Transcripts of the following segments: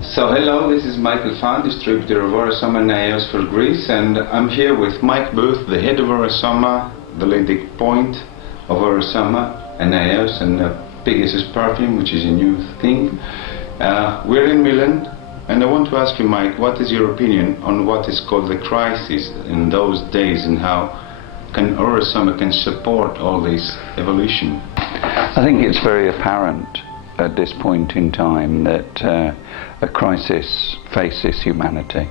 So hello, this is Michail Fan, distributor of aura-soma nails for Greece, and I'm here with Mike Booth, the head of aura-soma, the leading point of aura-soma and nails and Pegasus perfume, which is a new thing. We're in Milan, and I want to ask you, Mike, what is your opinion on what is called the crisis in those days, and how can aura-soma can support all this evolution? I think it's very apparent at this point in time that a crisis faces humanity.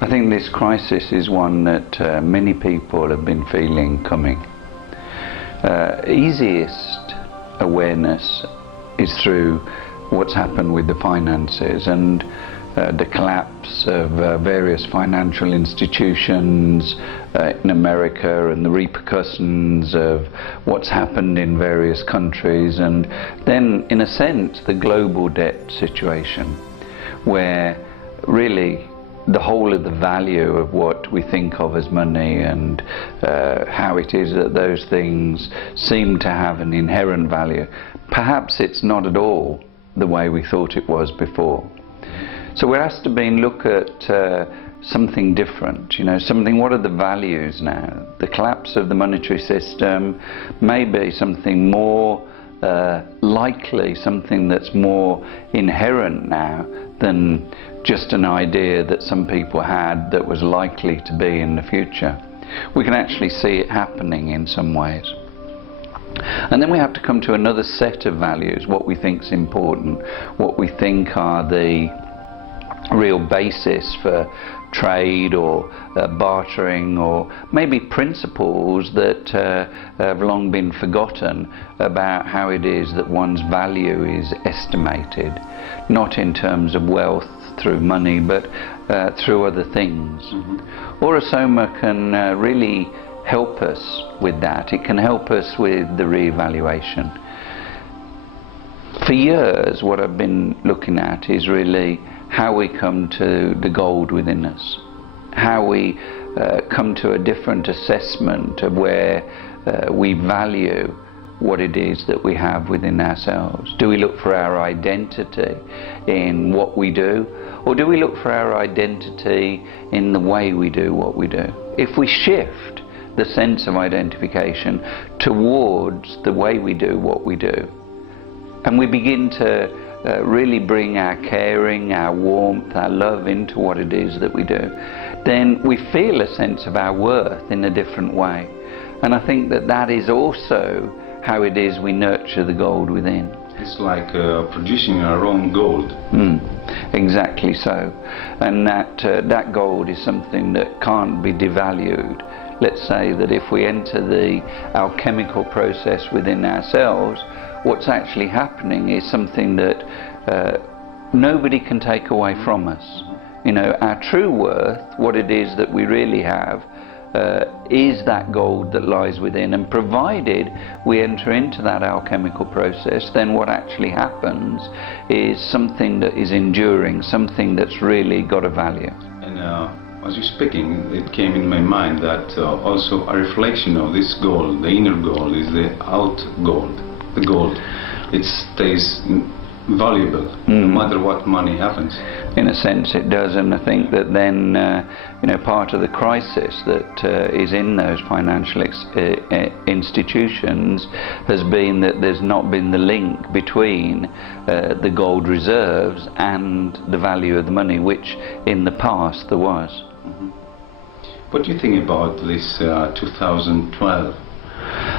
I think this crisis is one that many people have been feeling coming. Easiest awareness is through what's happened with the finances and the collapse of various financial institutions in America, and the repercussions of what's happened in various countries, and then in a sense the global debt situation, where really the whole of the value of what we think of as money and how it is that those things seem to have an inherent value, perhaps it's not at all the way we thought it was before. So we're asked to look at something different, what are the values now? The collapse of the monetary system may be something more likely, something that's more inherent now than just an idea that some people had that was likely to be in the future. We can actually see it happening in some ways. And then we have to come to another set of values, what we think is important, what we think are the real basis for trade or bartering, or maybe principles that have long been forgotten about how it is that one's value is estimated, not in terms of wealth through money, but through other things. Aura-soma can really help us with that. It can help us with the re-evaluation. For years, what I've been looking at is really how we come to the gold within us, how we come to a different assessment of where we value what it is that we have within ourselves. Do we look for our identity in what we do, or do we look for our identity in the way we do what we do? If we shift the sense of identification towards the way we do what we do, and we begin to really bring our caring, our warmth, our love into what it is that we do, then we feel a sense of our worth in a different way. And I think that that is also how it is we nurture the gold within. It's like producing our own gold. Exactly so. And that gold is something that can't be devalued. Let's say that if we enter the alchemical process within ourselves, what's actually happening is something that nobody can take away from us. Our true worth, what it is that we really have, is that gold that lies within, and provided we enter into that alchemical process, then what actually happens is something that is enduring, something that's really got a value. And as you're speaking, it came in my mind that also a reflection of this gold, the inner gold, is the out gold. The gold, it stays valuable no matter what money happens. In a sense it does, and I think that then part of the crisis that is in those financial institutions has been that there's not been the link between the gold reserves and the value of the money, which in the past there was. What do you think about this 2012?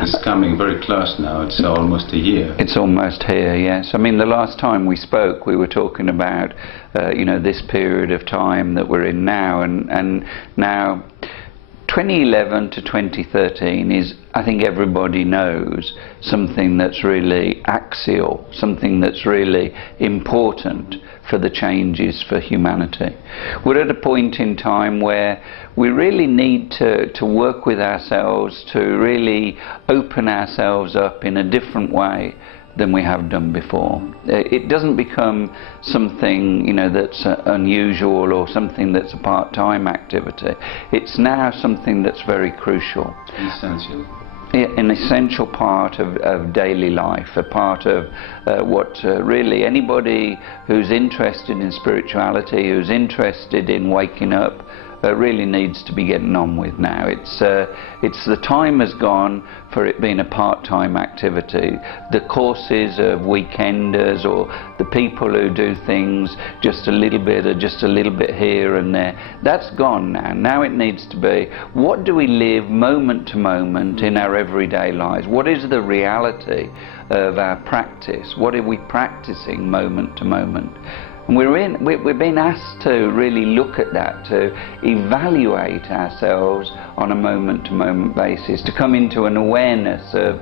It's coming very close now. It's almost a year. It's almost here, yes. I mean, the last time we spoke, we were talking about, this period of time that we're in now, and now 2011 to 2013 is, I think everybody knows, something that's really axial, something that's really important for the changes for humanity. We're at a point in time where we really need to work with ourselves to really open ourselves up in a different way than we have done before. It doesn't become something that's unusual or something that's a part-time activity. It's now something that's very crucial. Essential. an essential part of daily life, a part of what really anybody who's interested in spirituality, who's interested in waking up, really needs to be getting on with now. It's the time has gone for it being a part-time activity. The courses of weekenders, or the people who do things just a little bit or just a little bit here and there, that's gone now. Now it needs to be, what do we live moment to moment in our everyday lives? What is the reality of our practice? What are we practicing moment to moment? And we're being asked to really look at that, to evaluate ourselves on a moment-to-moment basis, to come into an awareness of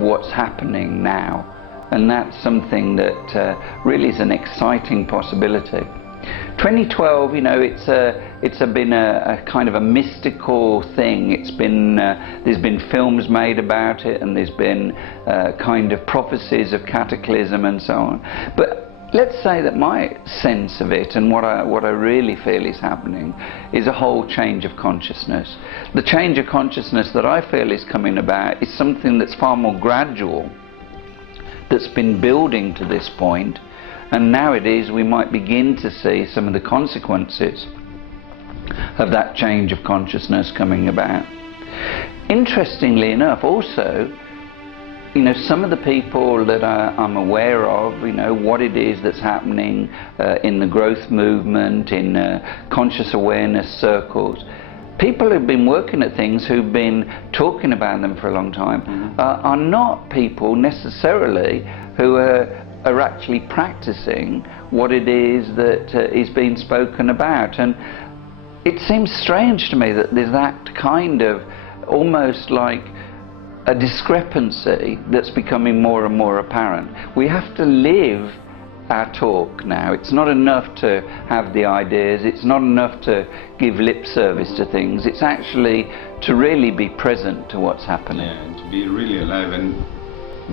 what's happening now. And that's something that really is an exciting possibility. 2012, you know, it's been a kind of a mystical thing. It's been there's been films made about it, and there's been kind of prophecies of cataclysm and so on. But let's say that my sense of it, and what I really feel is happening, is a whole change of consciousness. The change of consciousness that I feel is coming about is something that's far more gradual, that's been building to this point, and nowadays we might begin to see some of the consequences of that change of consciousness coming about. Interestingly enough, also, you know, some of the people that I'm aware of, you know, what it is that's happening in the growth movement, in conscious awareness circles, people who've been working at things, who've been talking about them for a long time, are not people necessarily who are actually practicing what it is that is being spoken about. And it seems strange to me that there's that kind of almost like a discrepancy that's becoming more and more apparent. We have to live our talk now. It's not enough to have the ideas, it's not enough to give lip service to things, it's actually to really be present to what's happening. Yeah, and to be really alive and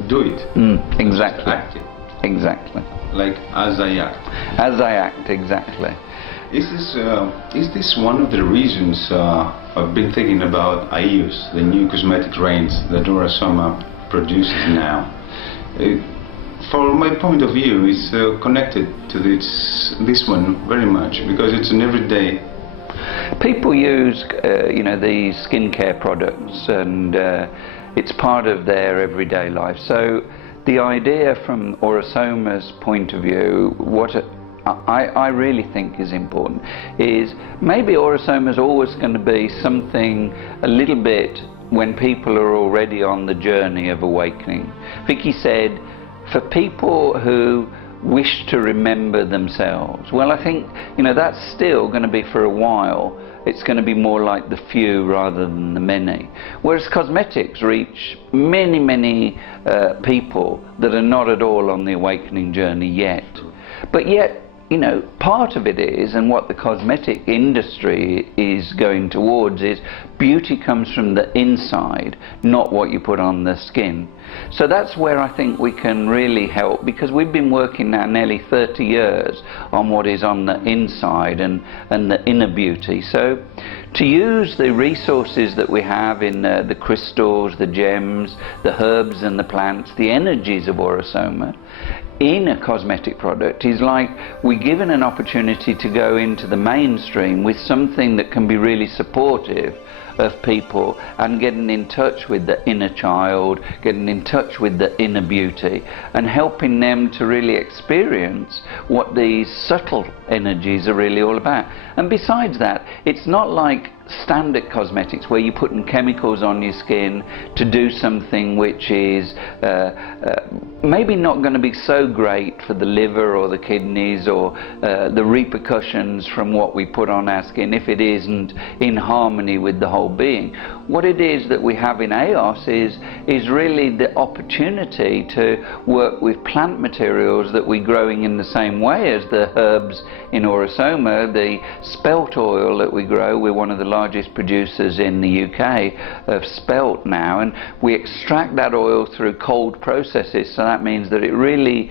do it. Exactly. Act it. Exactly. Like as I act. As I act, exactly. Is this one of the reasons I've been thinking about AIOS, the new cosmetic range that aura-soma produces now? From my point of view, it's connected to this one very much, because it's an everyday. People use you know, these skincare products, and it's part of their everyday life. So the idea from aura-soma's point of view, what I really think is important, is maybe aura-soma is always going to be something a little bit when people are already on the journey of awakening. Vicky said, for people who wish to remember themselves, well, I think, you know, that's still going to be for a while. It's going to be more like the few rather than the many. Whereas cosmetics reach many, many people that are not at all on the awakening journey yet. But yet, you know, part of it is, and what the cosmetic industry is going towards, is beauty comes from the inside, not what you put on the skin. So that's where I think we can really help, because we've been working now nearly 30 years on what is on the inside and the inner beauty. So to use the resources that we have in the crystals, the gems, the herbs and the plants, the energies of aura-soma, in a cosmetic product is like we're given an opportunity to go into the mainstream with something that can be really supportive of people and getting in touch with the inner child, getting in touch with the inner beauty, and helping them to really experience what these subtle energies are really all about. And besides that, it's not like standard cosmetics where you're putting chemicals on your skin to do something which is maybe not going to be so great for the liver or the kidneys, or the repercussions from what we put on our skin if it isn't in harmony with the whole being. What it is that we have in AIOS is really the opportunity to work with plant materials that we're growing in the same way as the herbs in aura-soma. The spelt oil that we grow, we're one of the largest producers in the UK of spelt now, and we extract that oil through cold processes, so that means that it really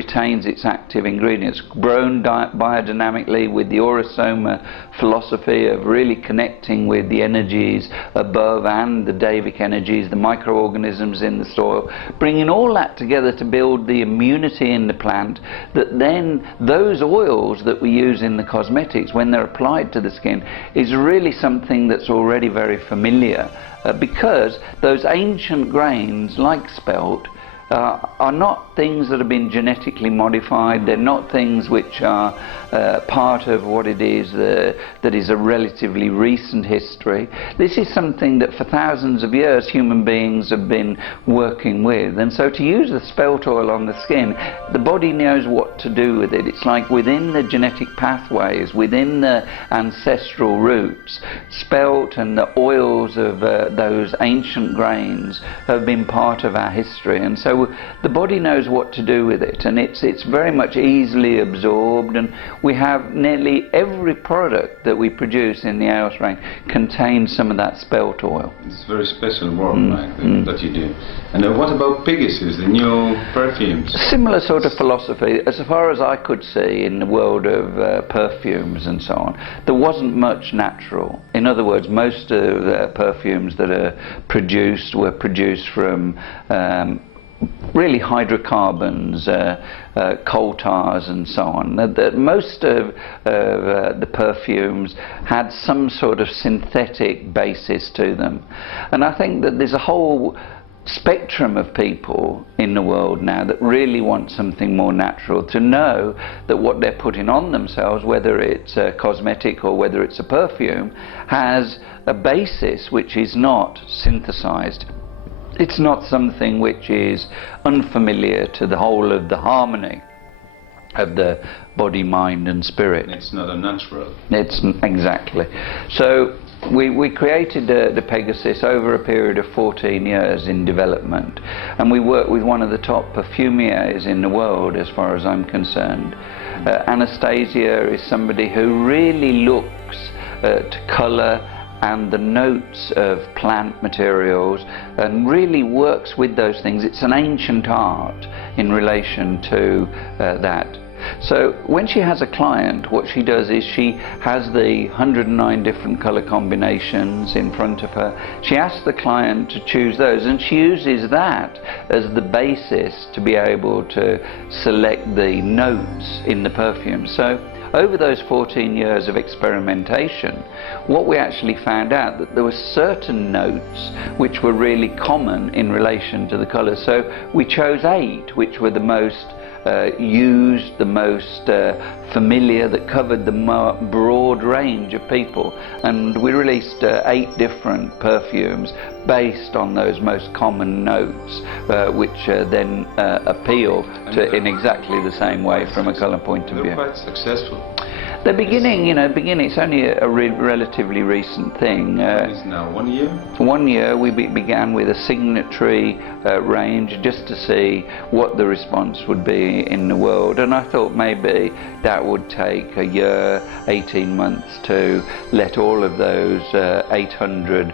retains its active ingredients, grown biodynamically with the aura-soma philosophy of really connecting with the energies above and the Davic energies, the microorganisms in the soil, bringing all that together to build the immunity in the plant, that then those oils that we use in the cosmetics, when they're applied to the skin, is really something that's already very familiar, because those ancient grains like spelt are not things that have been genetically modified. They're not things which are part of what it is that is a relatively recent history. This is something that for thousands of years human beings have been working with, and so to use the spelt oil on the skin, the body knows what to do with it. It's like within the genetic pathways, within the ancestral roots, spelt and the oils of those ancient grains have been part of our history, and so the body knows what to do with it, and it's very much easily absorbed, and we have nearly every product that we produce in the AOS range contains some of that spelt oil. It's very special work that you do. And what about Pegasus, the new perfumes? Similar sort of philosophy. As far as I could see in the world of perfumes and so on, there wasn't much natural. In other words, most of the perfumes that are produced were produced from really hydrocarbons, coal tars and so on. Most of the perfumes had some sort of synthetic basis to them. And I think that there's a whole spectrum of people in the world now that really want something more natural, to know that what they're putting on themselves, whether it's a cosmetic or whether it's a perfume, has a basis which is not synthesized. It's not something which is unfamiliar to the whole of the harmony of the body, mind and spirit. It's not unnatural. It's exactly. So we created the Pegasus over a period of 14 years in development, and we worked with one of the top perfumiers in the world as far as I'm concerned. Anastasia is somebody who really looks to colour and the notes of plant materials and really works with those things. It's an ancient art in relation to that. So when she has a client, what she does is she has the 109 different colour combinations in front of her. She asks the client to choose those, and she uses that as the basis to be able to select the notes in the perfume. So over those 14 years of experimentation, what we actually found out that there were certain notes which were really common in relation to the colours. So we chose 8 which were the most used, the most familiar, that covered the broad range of people, and we released 8 different perfumes based on those most common notes, which then appeal to in exactly the same way from a colour point of view. They're quite successful. The beginning, it's only a relatively recent thing. It's now 1 year? 1 year. We began with a signatory range just to see what the response would be in the world, and I thought maybe that would take a year, 18 months to let all of those 800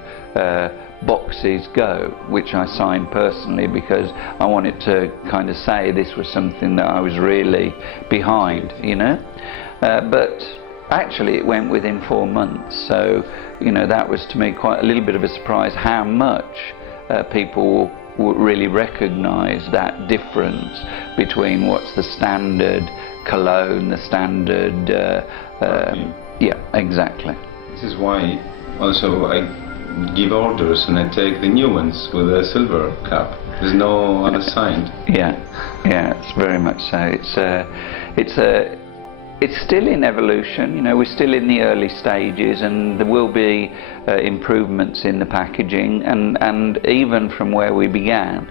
boxes go, which I signed personally because I wanted to kind of say this was something that I was really behind, but actually it went within 4 months, so that was to me quite a little bit of a surprise how much people will really recognise that difference between what's the standard cologne, the standard yeah, exactly. This is why also I give orders and I take the new ones with a silver cap. There's no unassigned. Yeah, it's very much so. It's still in evolution, we're still in the early stages, and there will be improvements in the packaging, and even from where we began,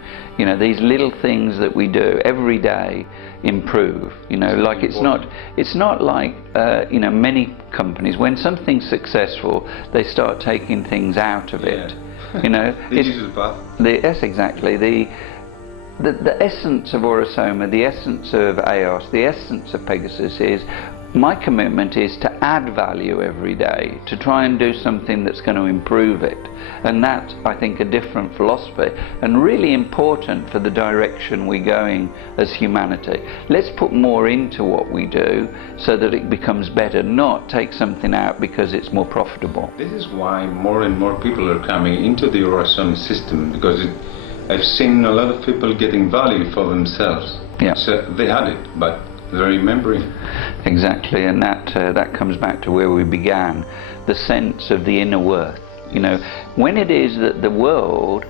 these little things that we do every day improve, like it's not like many companies, when something's successful they start taking things out of it. Yes, exactly. The essence of aura-soma, the essence of AOS, the essence of Pegasus is my commitment is to add value every day, to try and do something that's going to improve it. And that's, I think, a different philosophy and really important for the direction we're going as humanity. Let's put more into what we do so that it becomes better, not take something out because it's more profitable. This is why more and more people are coming into the aura-soma system, because I've seen a lot of people getting value for themselves. Yeah. So they had it, but they're remembering. Exactly, and that comes back to where we began, the sense of the inner worth. You know, when it is that the world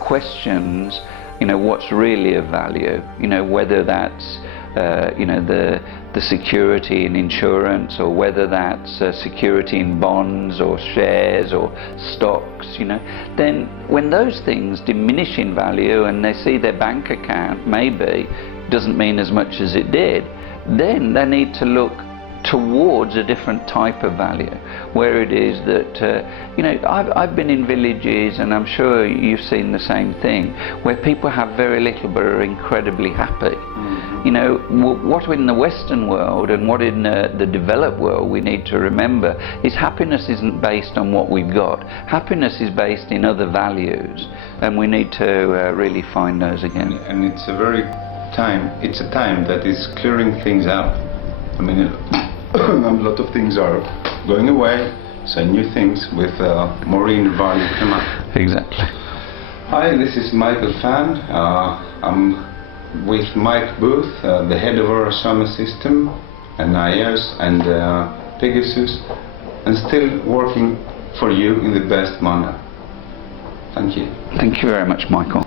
questions, you know, what's really of value, you know, whether that's you know, the security in insurance, or whether that's security in bonds or shares or stocks, you know, then when those things diminish in value and they see their bank account maybe doesn't mean as much as it did, then they need to look towards a different type of value, where it is that, you know, I've been in villages, and I'm sure you've seen the same thing, where people have very little but are incredibly happy. You know, what in the Western world and what in the developed world we need to remember is happiness isn't based on what we've got. Happiness is based in other values, and we need to really find those again. And it's a time that is clearing things out. I mean, a lot of things are going away, so new things with more inner value come up. Exactly. Hi, this is Michail Fan. I'm with Mike Booth, the head of aura-soma system, and IOS and Pegasus, and still working for you in the best manner. Thank you. Thank you very much, Michael.